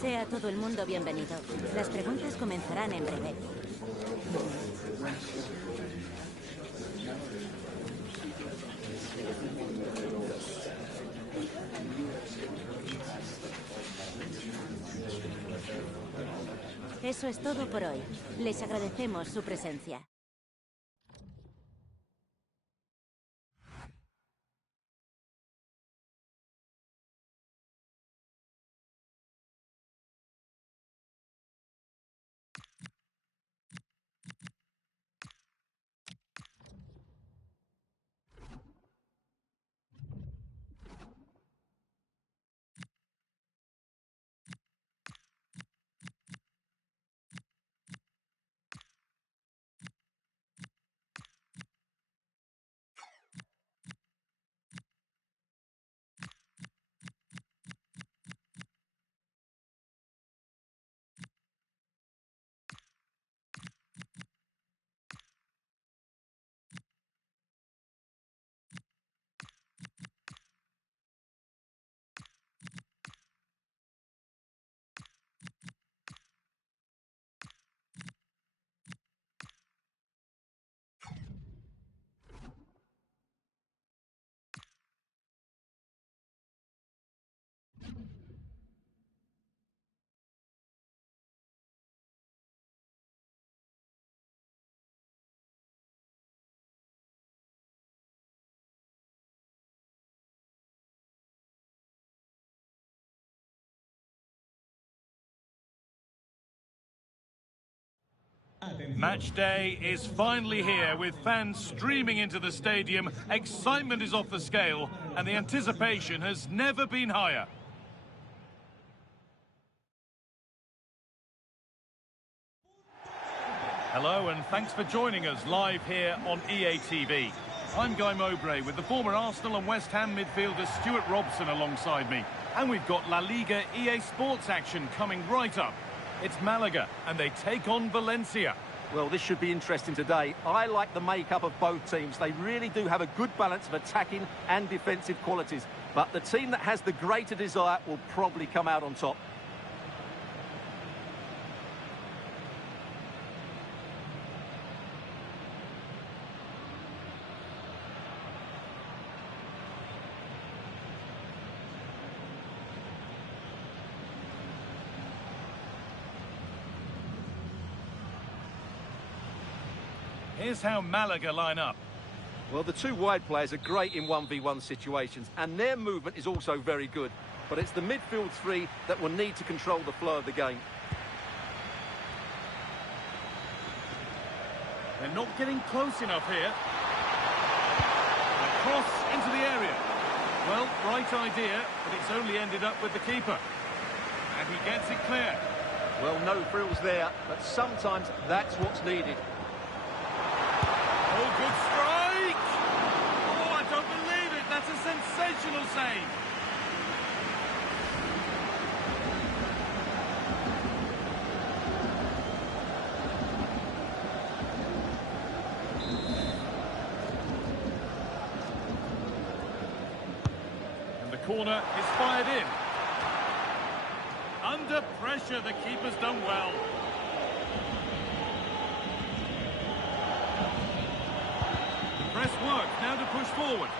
Sea todo el mundo bienvenido. Las preguntas comenzarán en breve. Eso es todo por hoy. Les agradecemos su presencia. Match day is finally here, with fans streaming into the stadium. Excitement is off the scale, and the anticipation has never been higher. Hello, and thanks for joining us live here on EA TV. I'm Guy Mowbray with the former Arsenal and West Ham midfielder Stuart Robson alongside me. And we've got LaLiga EA Sports action coming right up. It's Malaga, and they take on Valencia. Well, this should be interesting today. I like the makeup of both teams. They really do have a good balance of attacking and defensive qualities. But the team that has the greater desire will probably come out on top. Here's how Malaga line up. Well, the two wide players are great in 1v1 situations, and their movement is also very good. But it's the midfield three that will need to control the flow of the game. They're not getting close enough here. A cross into the area. Well, right idea, but it's only ended up with the keeper. And he gets it clear. Well, no frills there, but sometimes that's what's needed. Oh, good strike! Oh, I don't believe it. That's a sensational save. And the corner is fired in. Under pressure, the keeper's done well. Press work, now to push forward.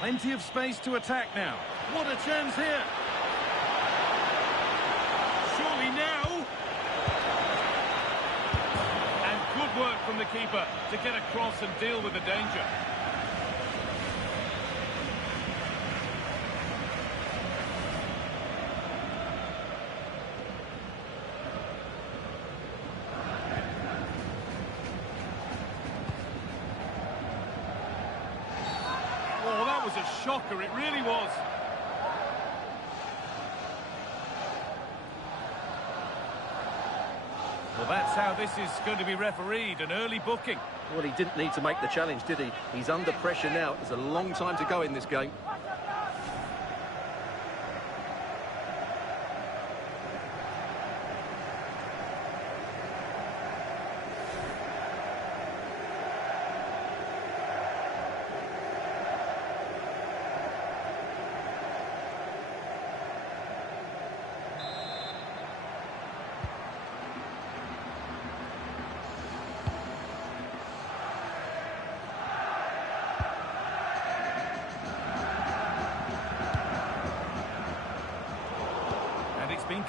Plenty of space to attack now. What a chance here. Surely now. And good work from the keeper to get across and deal with the danger. Was a shocker, it really was. Well, that's how this is going to be refereed, an early booking. Well, he didn't need to make the challenge, did he? He's under pressure now. There's a long time to go in this game.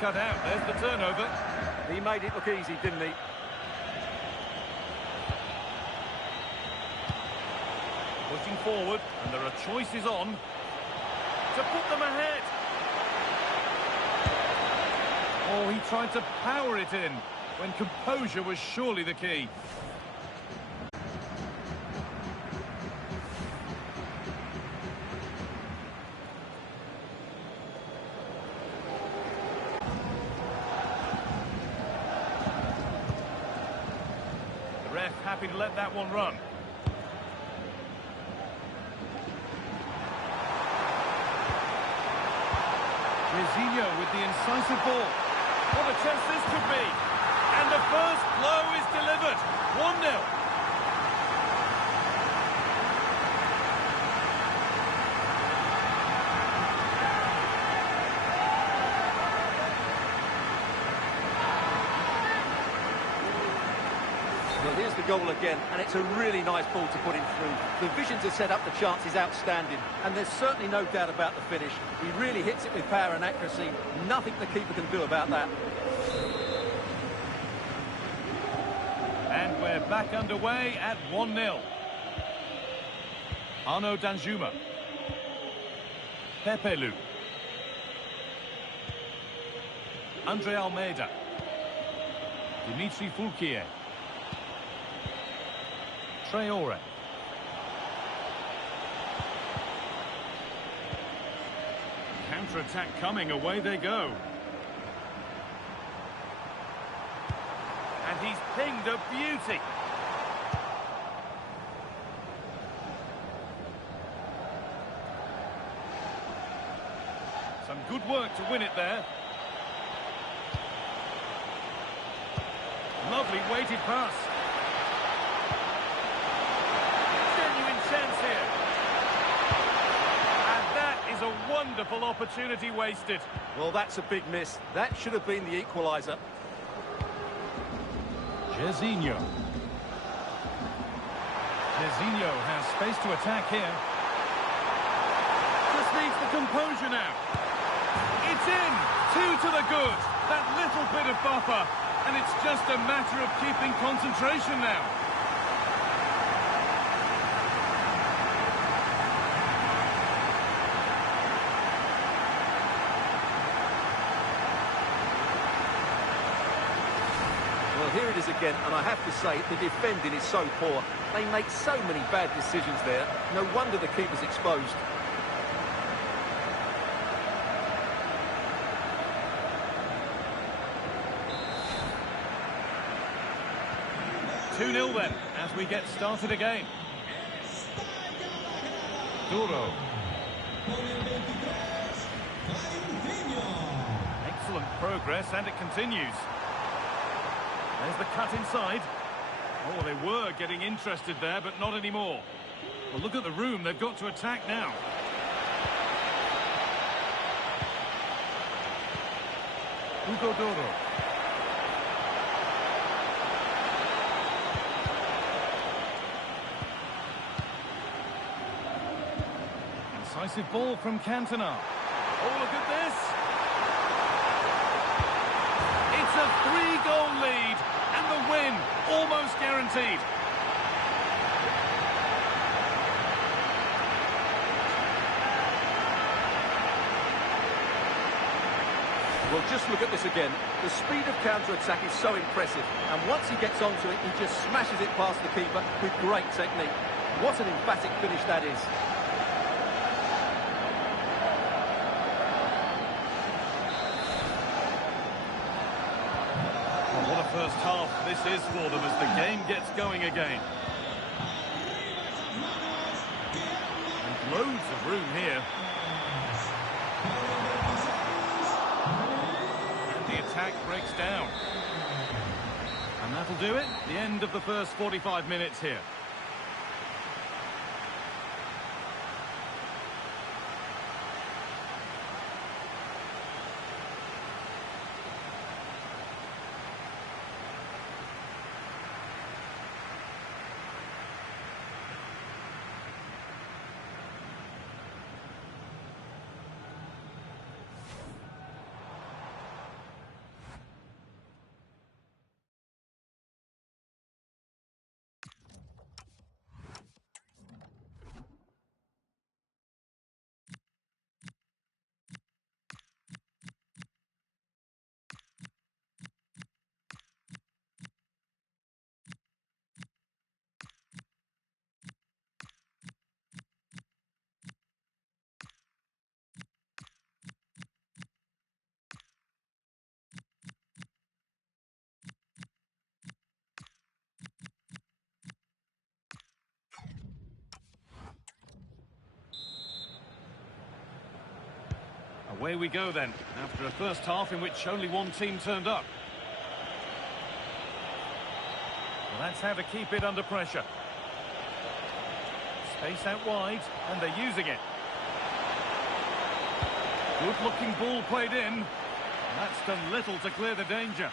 cut out. There's the turnover. He made it look easy, didn't he? Pushing forward, and there are choices on to put them ahead. Oh, he tried to power it in when composure was surely the key. The ref happy to let that one run. With the incisive ball. What a chance this could be. And the first blow is delivered. 1-0. Well, here's the goal again, and it's a really nice ball to put him through. The vision to set up the chance is outstanding, and there's certainly no doubt about the finish. He really hits it with power and accuracy. Nothing the keeper can do about that. And we're back underway at 1-0. Arnaud Danjuma. Pepelu. Andre Almeida. Dimitri Foulquier. Traore. Counter-attack coming, away they go. And he's pinged a beauty. Some good work to win it there. Lovely weighted pass. Chance here. And that is a wonderful opportunity wasted. Well, that's a big miss. That should have been the equaliser. Jorginho. Jorginho has space to attack here. Just needs the composure now. It's in. 2 to the good. That little bit of buffer. And it's just a matter of keeping concentration now. Here it is again, and I have to say, the defending is so poor. They make so many bad decisions there. No wonder the keeper's exposed. Two 2-0 then, as we get started again. Duro. Excellent progress, and it continues. There's the cut inside. Oh, they were getting interested there, but not anymore. Well, look at the room. They've got to attack now. Hugo Duro. Incisive ball from Cantona. Oh, look at this. It's a 3-goal lead. And the win, almost guaranteed. Well, just look at this again. The speed of counter-attack is so impressive. And once he gets onto it, he just smashes it past the keeper with great technique. What an emphatic finish that is. First half this is for them as the game gets going again. And loads of room here. And the attack breaks down. And that'll do it. The end of the first 45 minutes here. Away we go then, after a first half in which only one team turned up. Well, that's how to keep it under pressure. Space out wide, and they're using it. Good-looking ball played in. That's done little to clear the danger.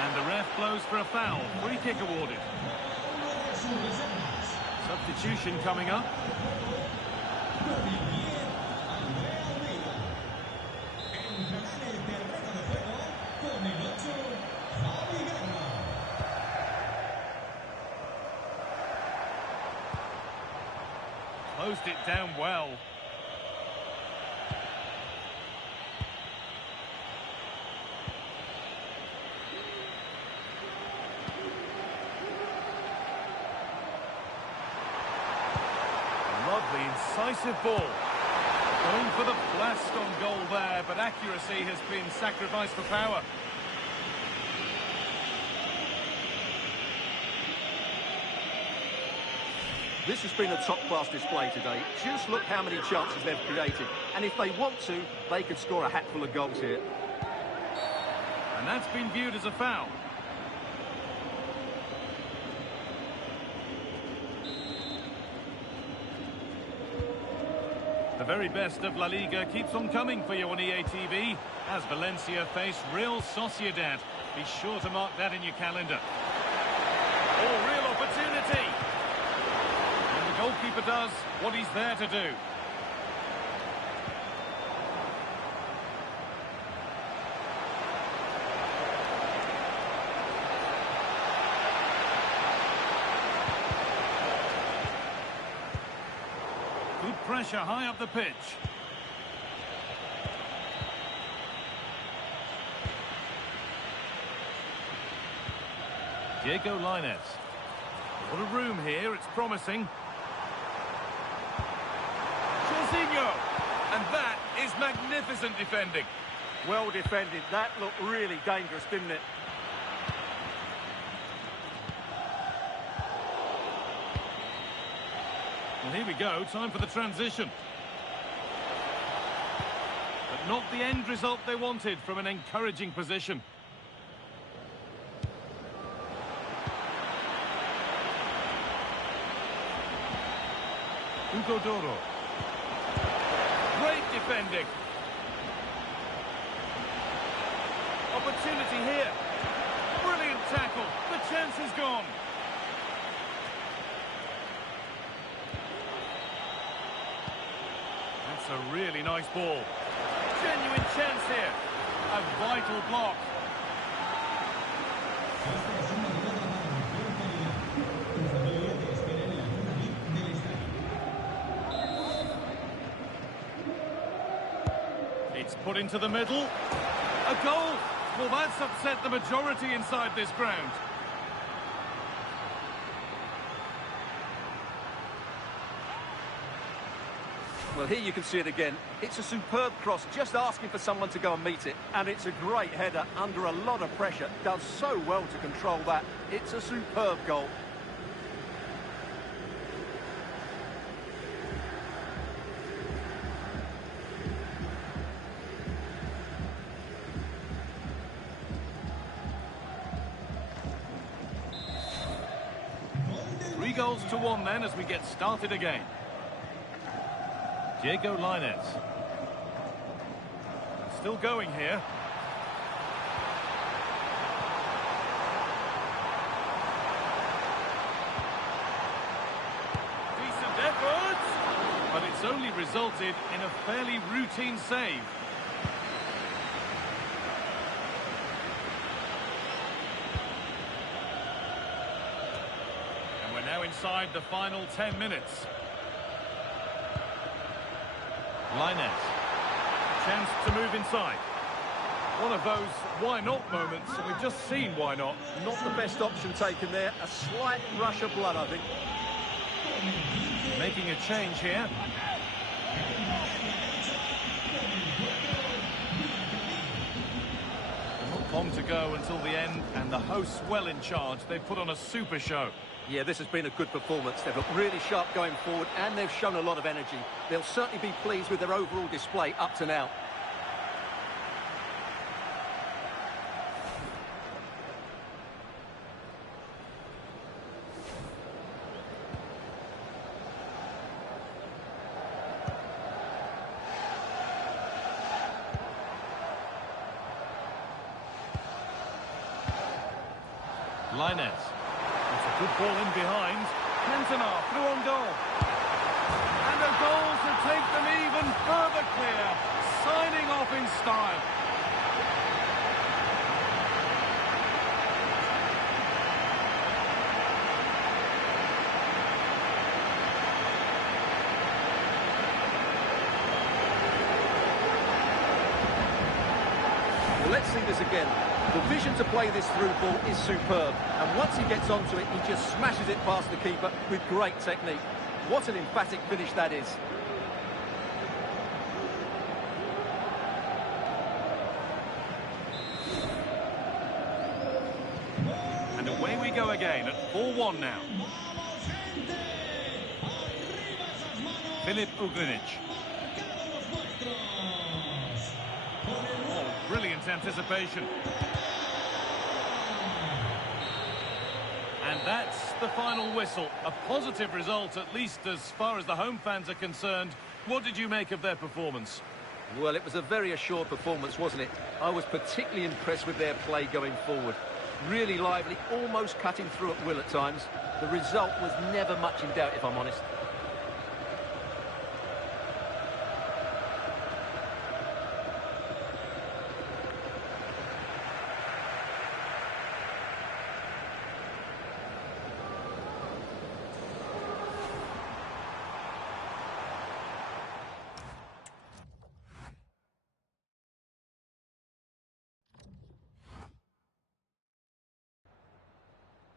And the ref blows for a foul. Free kick awarded. Substitution coming up. Closed it down well. Lovely, incisive ball. Going for the blast on goal there, but accuracy has been sacrificed for power. This has been a top-class display today. Just look how many chances they've created. And if they want to, they could score a hatful of goals here. And that's been viewed as a foul. The very best of La Liga keeps on coming for you on EA TV as Valencia face Real Sociedad. Be sure to mark that in your calendar. Oh, real opportunity! And the goalkeeper does what he's there to do. Good pressure high up the pitch. Diego Lainez. What a room here, it's promising. Jorginho! And that is magnificent defending. Well defended. That looked really dangerous, didn't it? Well, here we go, time for the transition. But not the end result they wanted from an encouraging position. Hugo Doro. Great defending. Opportunity here. Brilliant tackle. The chance is gone. That's a really nice ball. Genuine chance here. A vital block. It's put into the middle. A goal! Well, that's upset the majority inside this ground. Well, here you can see it again. It's a superb cross, just asking for someone to go and meet it. And it's a great header under a lot of pressure. Does so well to control that. It's a superb goal. Three goals to one then as we get started again. Diego Lainez. Still going here. Decent effort! But it's only resulted in a fairly routine save. And we're now inside the final 10 minutes. Lainez. Chance to move inside. One of those why not moments, and we've just seen why not. Not the best option taken there. A slight rush of blood, I think. Making a change here. Not On to go until the end, and the hosts well in charge. They've put on a super show. Yeah, this has been a good performance. They've looked really sharp going forward, and they've shown a lot of energy. They'll certainly be pleased with their overall display up to now. Linez. It's a good ball in behind. Cantona through on goal. And a goal to take them even further clear. Signing off in style. Well, let's see this again. The vision to play this through ball is superb, and once he gets onto it, he just smashes it past the keeper with great technique. What an emphatic finish that is. And away we go again at 4-1 now. Filip Ugunic. Oh, brilliant anticipation. And that's the final whistle. A positive result, at least as far as the home fans are concerned. What did you make of their performance? Well, it was a very assured performance, wasn't it? I was particularly impressed with their play going forward. Really lively, almost cutting through at will at times. The result was never much in doubt, if I'm honest.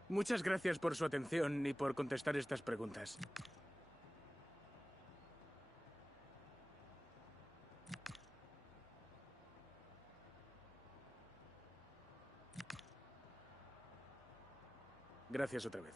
Muchas gracias por su atención y por contestar estas preguntas. Gracias otra vez.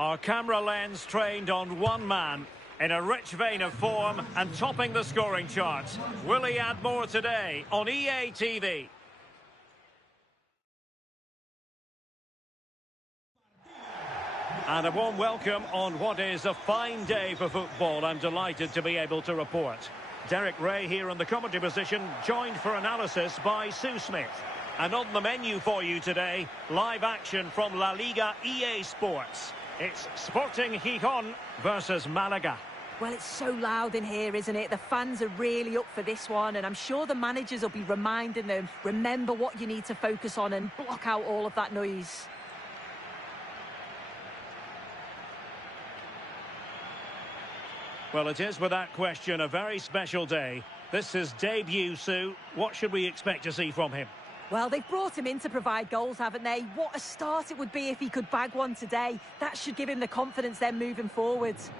Our camera lens trained on one man, in a rich vein of form and topping the scoring charts. Will he add more today on EA TV? And a warm welcome on what is a fine day for football. I'm delighted to be able to report. Derek Ray here in the commentary position, joined for analysis by Sue Smith. And on the menu for you today, live action from La Liga EA Sports. It's Sporting Gijón versus Malaga. Well, it's so loud in here, isn't it? The fans are really up for this one, and I'm sure the managers will be reminding them, remember what you need to focus on and block out all of that noise. Well, it is without question a very special day. This is debut, Sue. What should we expect to see from him? Well, they've brought him in to provide goals, haven't they? What a start it would be if he could bag one today. That should give him the confidence then moving forwards.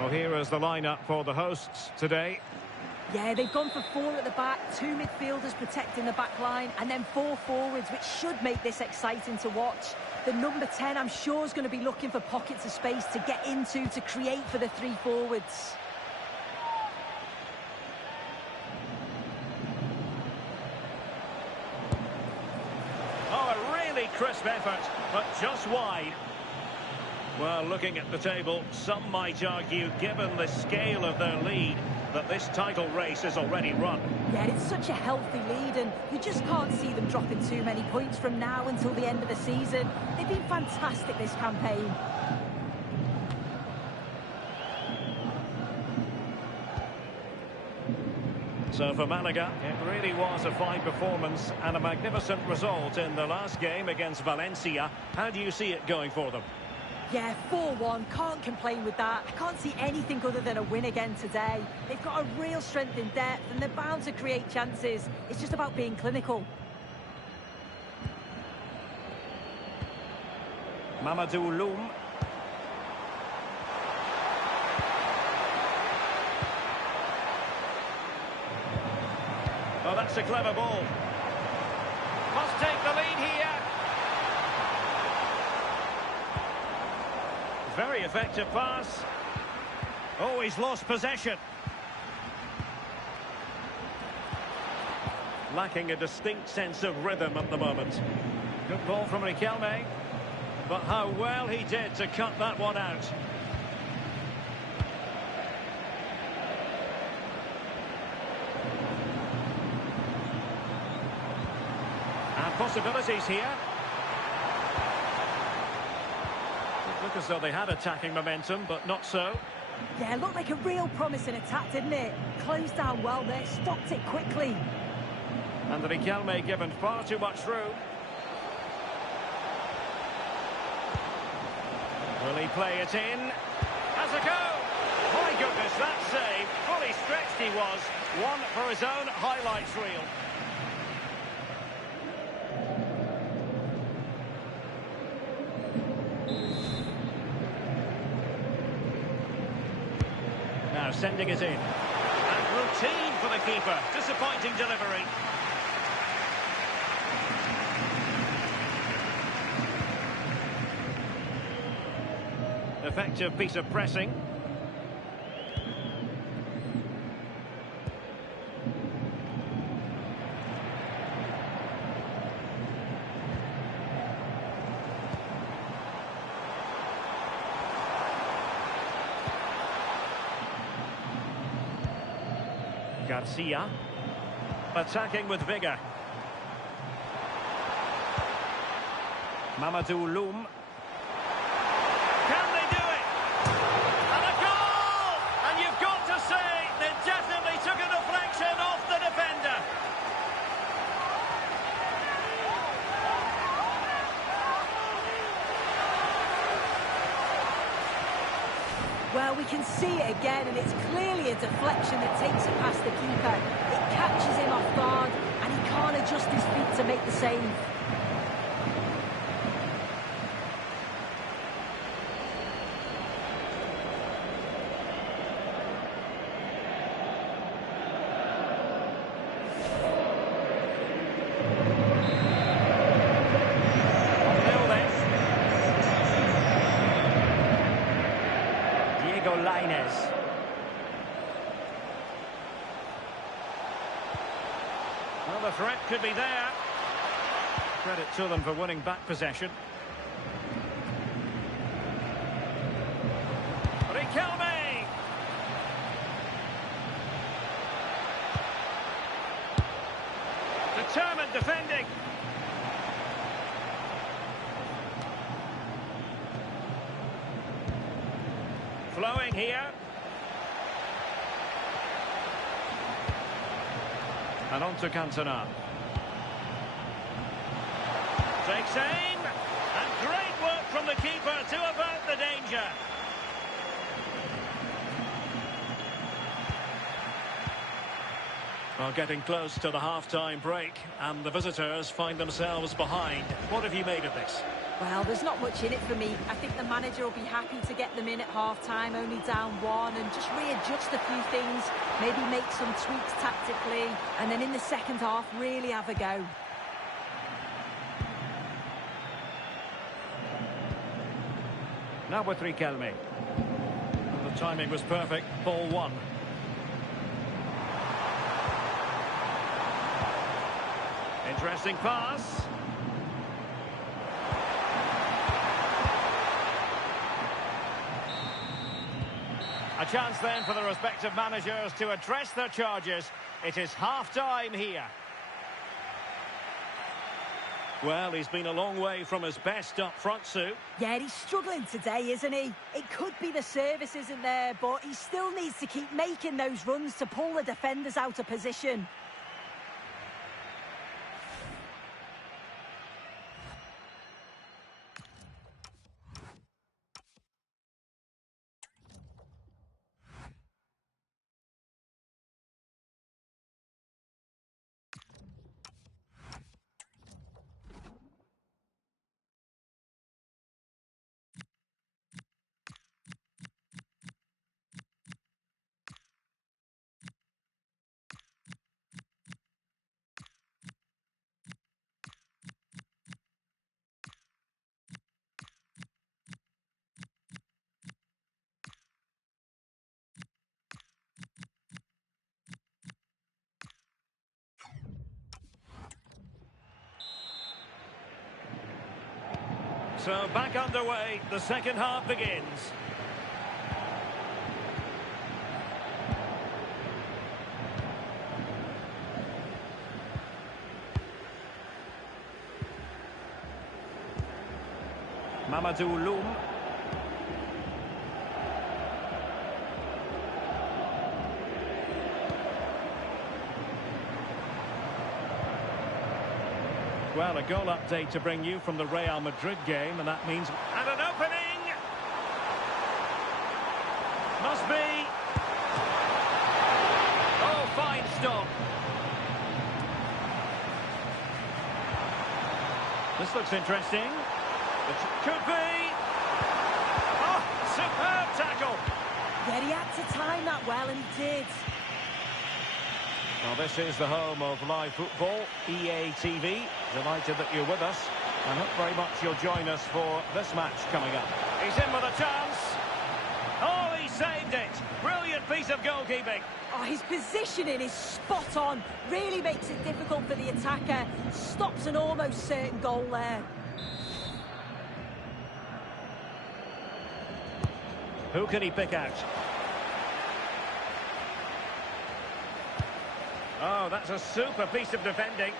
Well, here is the lineup for the hosts today. Yeah, they've gone for 4 at the back, 2 midfielders protecting the back line, and then 4 forwards, which should make this exciting to watch. The number 10, I'm sure, is going to be looking for pockets of space to get into, to create for the 3 forwards. Oh, a really crisp effort, but just wide. Well, looking at the table, some might argue, given the scale of their lead, that this title race is already run. Yeah, it's such a healthy lead, and you just can't see them dropping too many points from now until the end of the season. They've been fantastic this campaign. So for Malaga, it really was a fine performance and a magnificent result in the last game against Valencia. How do you see it going for them? Yeah, 4-1, can't complain with that. I can't see anything other than a win again today. They've got a real strength in depth and they're bound to create chances. It's just about being clinical. Mamadou Loum. Oh, that's a clever ball. Must take the lead here. Very effective pass. Oh, he's lost possession. Lacking a distinct sense of rhythm at the moment. Good ball from Riquelme. But how well he did to cut that one out. And possibilities here. Look as though they had attacking momentum, but not so. Yeah, looked like a real promising attack, didn't it? Closed down well there, stopped it quickly. And Riquelme given far too much room. Will he play it in? Has a go! My goodness, that save. Fully stretched he was. One for his own highlights reel. Now sending it in. And routine for the keeper. Disappointing delivery. Effective piece of pressing. Garcia. Attacking with vigour. Mamadou Loum. Can they do it? And a goal! And you've got to say, they definitely took a deflection off the defender. Well, Well, we can see it again, and it's clearly a deflection that takes it past the keeper. It catches him off guard, and he can't adjust his feet to make the save. Well, the threat could be there. Credit to them for winning back possession. Riquelme! Determined defending. Flowing here. And on to Cantona. Takes aim. And great work from the keeper to avert the danger. Well, getting close to the half-time break, and the visitors find themselves behind. What have you made of this? Well, there's not much in it for me. I think the manager will be happy to get them in at half-time, only down one, and just readjust a few things, maybe make some tweaks tactically, and then in the second half, really have a go. Now with Riquelme. The timing was perfect. Ball one. Interesting pass. A chance then for the respective managers to address their charges. It is half-time here. Well, he's been a long way from his best up front, Sue. Yeah, he's struggling today, isn't he? It could be the service isn't there, but he still needs to keep making those runs to pull the defenders out of position. So back underway, the second half begins. Mamadou Loum. Well, a goal update to bring you from the Real Madrid game, and that means... And an opening! Must be... Oh, fine stop. This looks interesting. It could be... Oh, superb tackle! Yeah, he had to time that well, and he did. Well, this is the home of live football, EA TV. Delighted that you're with us. I hope very much you'll join us for this match coming up. He's in with a chance. Oh, he saved it. Brilliant piece of goalkeeping. Oh, his positioning is spot on. Really makes it difficult for the attacker. Stops an almost certain goal there. Who can he pick out? Oh, that's a super piece of defending.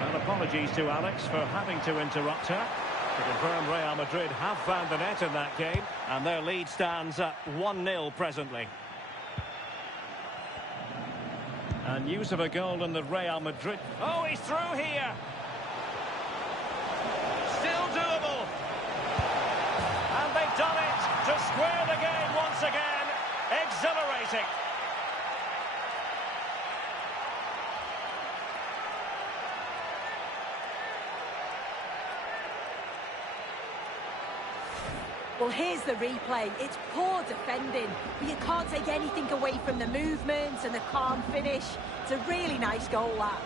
And apologies to Alex for having to interrupt her. To confirm, Real Madrid have found the net in that game, and their lead stands at 1-0 presently. And news of a goal in the Real Madrid... Oh, he's through here! Still doable! waiting. Well, here's the replay. It's poor defending, but you can't take anything away from the movement and the calm finish. It's a really nice goal, that.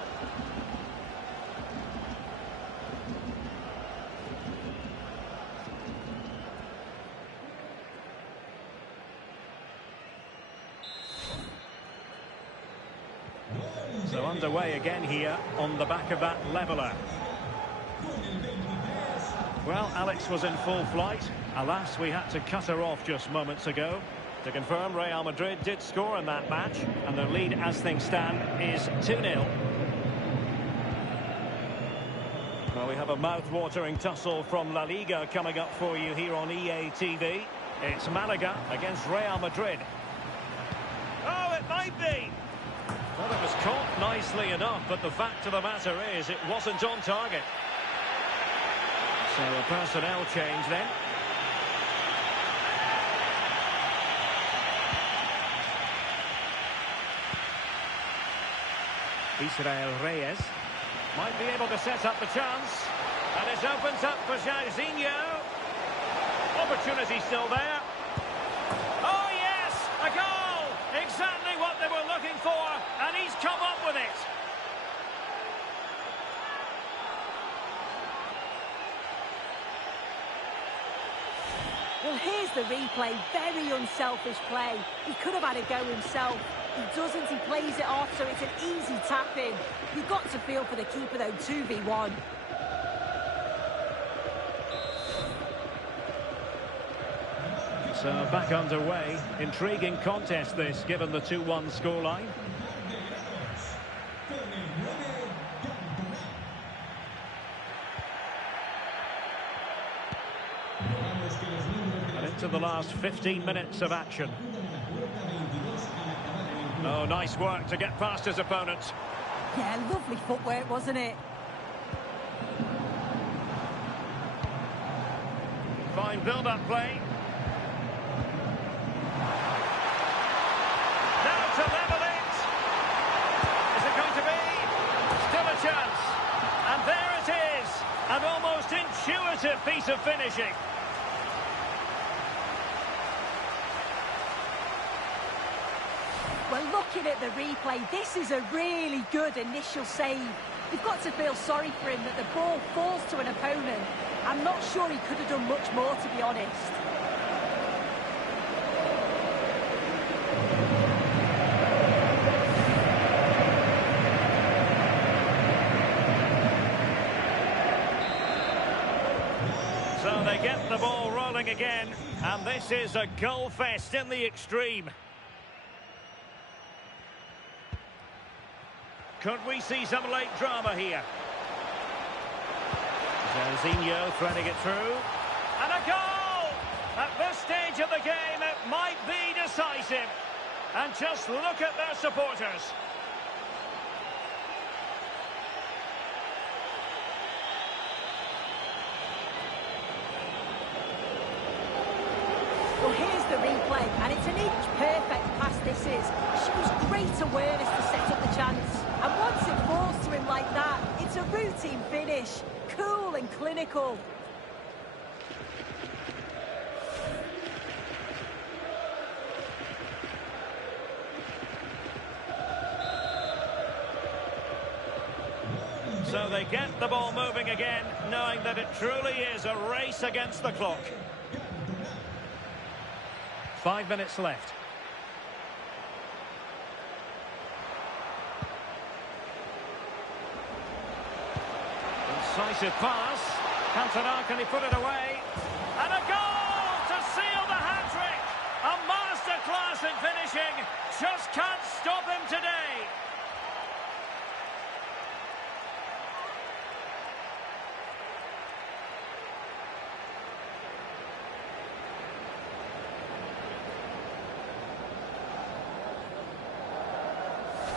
So underway again here on the back of that leveller. Well, Alex was in full flight. Alas, we had to cut her off just moments ago. To confirm, Real Madrid did score in that match, and their lead, as things stand, is 2-0. Well, we have a mouth-watering tussle from ЛаЛиге coming up for you here on EA TV. It's Malaga against Real Madrid. Oh, it might be! Well, it was caught nicely enough, but the fact of the matter is it wasn't on target. So a personnel change then. Israel Reyes might be able to set up the chance, and it opens up for Jairzinho. Opportunity still there. Oh yes, a goal! Exactly what they were looking for, and he's come up with it. Well, here's the replay. Very unselfish play. He could have had a go himself. He doesn't, he plays it off, so it's an easy tap-in. You've got to feel for the keeper, though, 2v1. So back underway. Intriguing contest this, given the 2-1 scoreline. And into the last 15 minutes of action. Oh, nice work to get past his opponents. Yeah, lovely footwork, wasn't it? Fine build-up play. Now to level it. Is it going to be? Still a chance. And there it is. An almost intuitive piece of finishing. Well, looking at the replay, this is a really good initial save. You've got to feel sorry for him that the ball falls to an opponent. I'm not sure he could have done much more, to be honest. So they get the ball rolling again, and this is a goal fest in the extreme. Could we see some late drama here? Jairzinho threading it through. And a goal! At this stage of the game, it might be decisive. And just look at their supporters. Well, here's the replay, and it's an inch-perfect pass this is. Shows great awareness to set up the chance. And once it falls to him like that, it's a routine finish. Cool and clinical. So they get the ball moving again, knowing that it truly is a race against the clock. 5 minutes left. Incisive pass. Cantona, can he put it away? And a goal to seal the hat-trick! A masterclass in finishing. Just can't stop him today.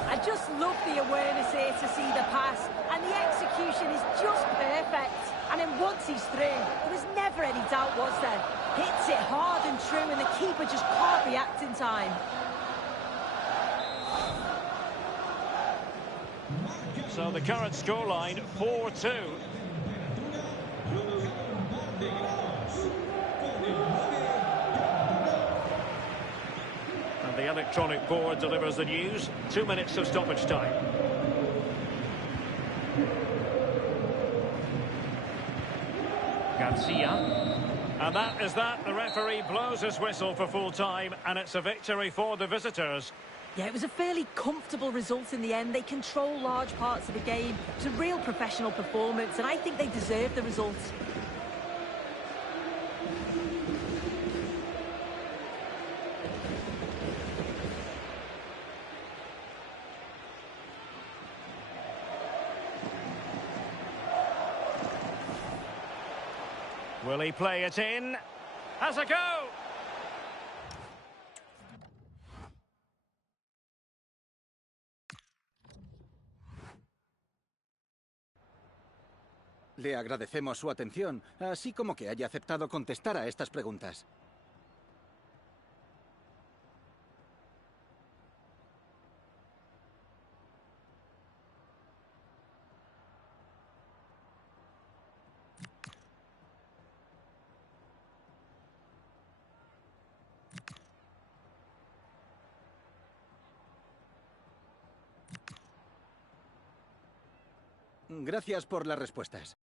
I just love the awareness here to see the pass, and the execution is just perfect. And then once he's through, there was never any doubt, was there? Hits it hard and true, and the keeper just can't react in time. So the current scoreline, 4-2. And the electronic board delivers the news. 2 minutes of stoppage time. Garcia. And that is that. The referee blows his whistle for full time, and it's a victory for the visitors. Yeah, it was a fairly comfortable result in the end. They control large parts of the game. It's a real professional performance, and I think they deserve the result. Will he play it in? Has a go! Le agradecemos su atención, así como que haya aceptado contestar a estas preguntas. Gracias por las respuestas.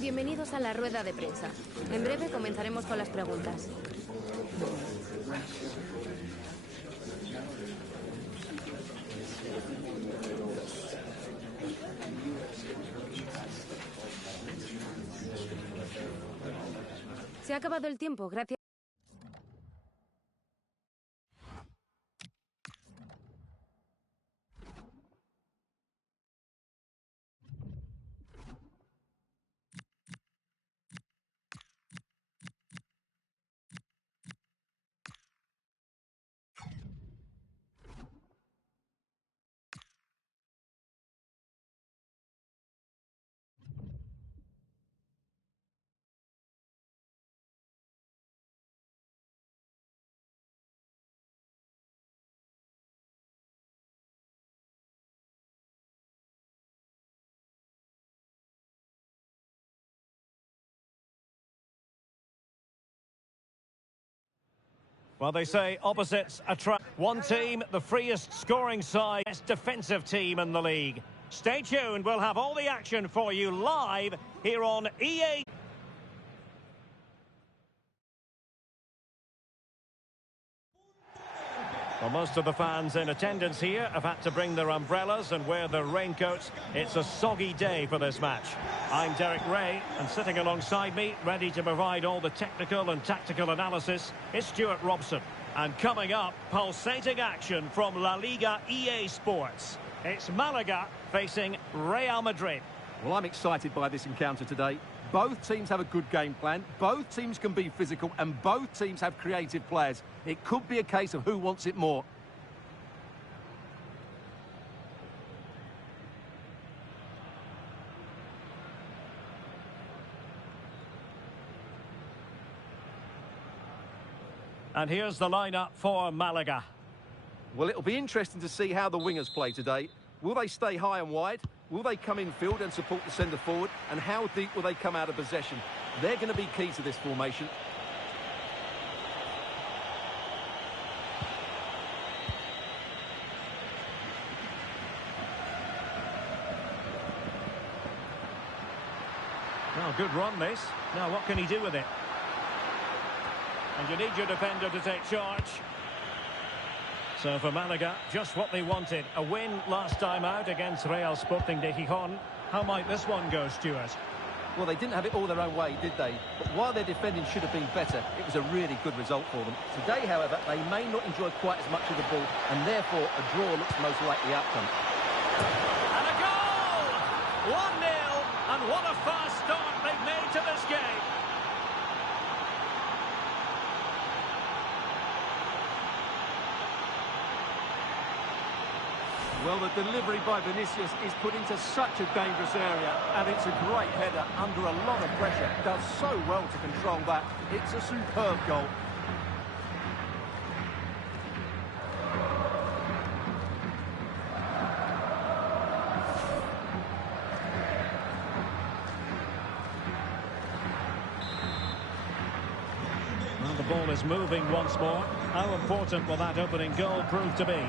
Bienvenidos a la rueda de prensa. En breve comenzaremos con las preguntas. Se ha acabado el tiempo, gracias. Well, they say opposites attract. One team, the freest scoring side, best defensive team in the league. Stay tuned, we'll have all the action for you live here on EA. Well, most of the fans in attendance here have had to bring their umbrellas and wear their raincoats. It's a soggy day for this match. I'm Derek Ray, and sitting alongside me, ready to provide all the technical and tactical analysis, is Stuart Robson. And coming up, pulsating action from La Liga EA Sports. It's Malaga facing Real Madrid. Well, I'm excited by this encounter today. Both teams have a good game plan, both teams can be physical, and both teams have creative players. It could be a case of who wants it more. And here's the lineup for Malaga. Well, it'll be interesting to see how the wingers play today. Will they stay high and wide? Will they come in field and support the centre forward? And how deep will they come out of possession? They're going to be key to this formation. Well, good run this. Now what can he do with it? And you need your defender to take charge. So for Malaga, just what they wanted. A win last time out against Real Sporting de Gijón. How might this one go, Stuart? Well, they didn't have it all their own way, did they? But while their defending should have been better, it was a really good result for them. Today, however, they may not enjoy quite as much of the ball, and therefore a draw looks the most likely outcome. And a goal! 1-0, and what a fast start they've made to this game. Well, the delivery by Vinicius is put into such a dangerous area, and it's a great header under a lot of pressure. Does so well to control that. It's a superb goal. Well, the ball is moving once more. How important will that opening goal prove to be?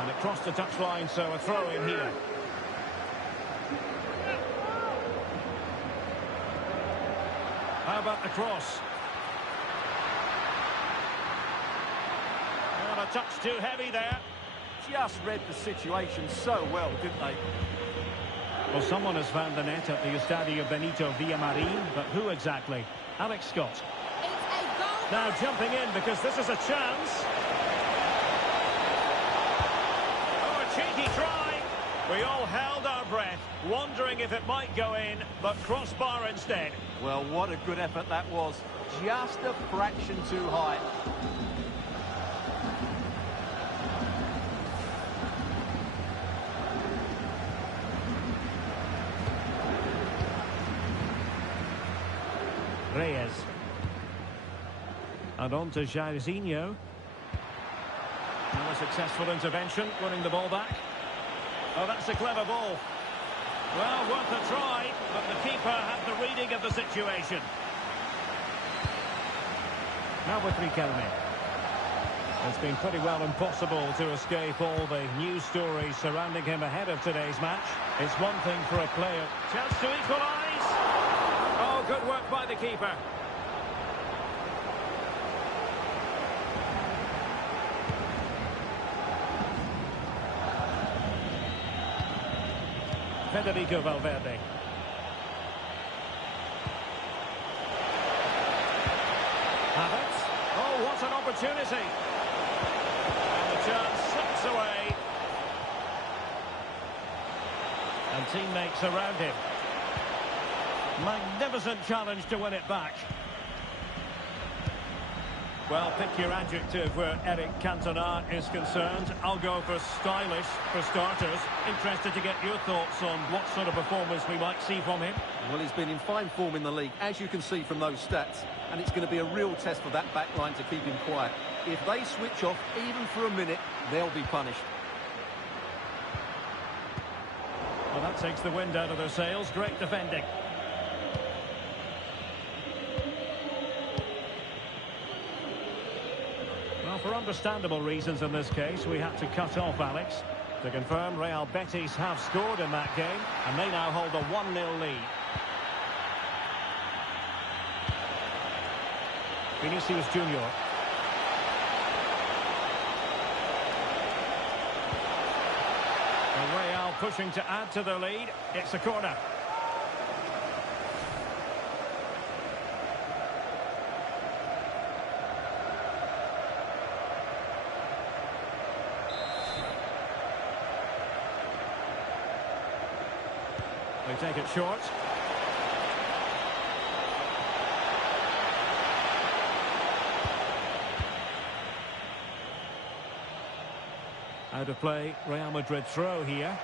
And it crossed the touchline, so a throw in here. How about the cross? Well, a touch too heavy there. Just read the situation so well, didn't they? Well, someone has found the net at the Estadio Benito Villamarín, but who exactly? Alex Scott. Now jumping in because this is a chance. Cheeky try. We all held our breath, wondering if it might go in, but crossbar instead. Well, what a good effort that was. Just a fraction too high. Reyes. And on to Jairzinho. And a successful intervention, winning the ball back. Oh, that's a clever ball. Well, worth a try, but the keeper had the reading of the situation. Now with Riquelme. It's been pretty well impossible to escape all the news stories surrounding him ahead of today's match. It's one thing for a player. Chance to equalise. Oh, good work by the keeper. Federico Valverde. Havertz. Oh, what an opportunity. And the chance slips away. And teammates around him. Magnificent challenge to win it back. Well, pick your adjective where Eric Cantona is concerned. I'll go for stylish for starters. Interested to get your thoughts on what sort of performance we might see from him. Well, he's been in fine form in the league, as you can see from those stats. And it's going to be a real test for that back line to keep him quiet. If they switch off, even for a minute, they'll be punished. Well, that takes the wind out of their sails. Great defending. Well, for understandable reasons in this case, we had to cut off Alex. To confirm, Real Betis have scored in that game, and they now hold a 1-0 lead. Vinicius Junior. And Real pushing to add to their lead. It's a corner. They take it short. Out of play, Real Madrid throw here.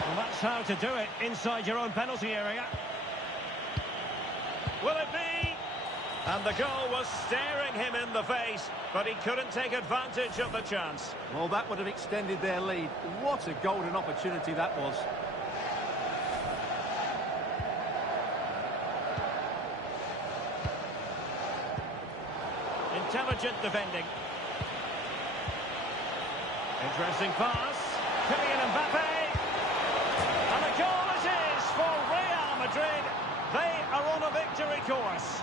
Well, that's how to do it inside your own penalty area. Will it be? And the goal was staring him in the face, but he couldn't take advantage of the chance. Well, that would have extended their lead. What a golden opportunity that was. Intelligent defending. Interesting pass. Kylian Mbappe. And the goal it is for Real Madrid. They are on a victory course.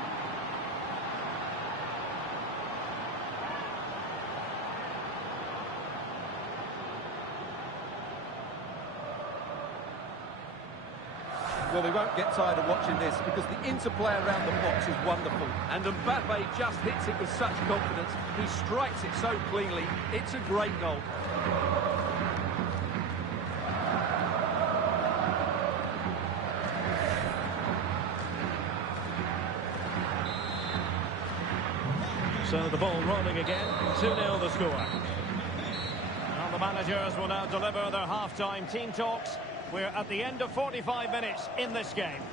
Well, we won't get tired of watching this because the interplay around the box is wonderful. And Mbappe just hits it with such confidence. He strikes it so cleanly. It's a great goal. So the ball rolling again. 2-0 the score. Well, the managers will now deliver their half-time team talks. We're at the end of 45 minutes in this game.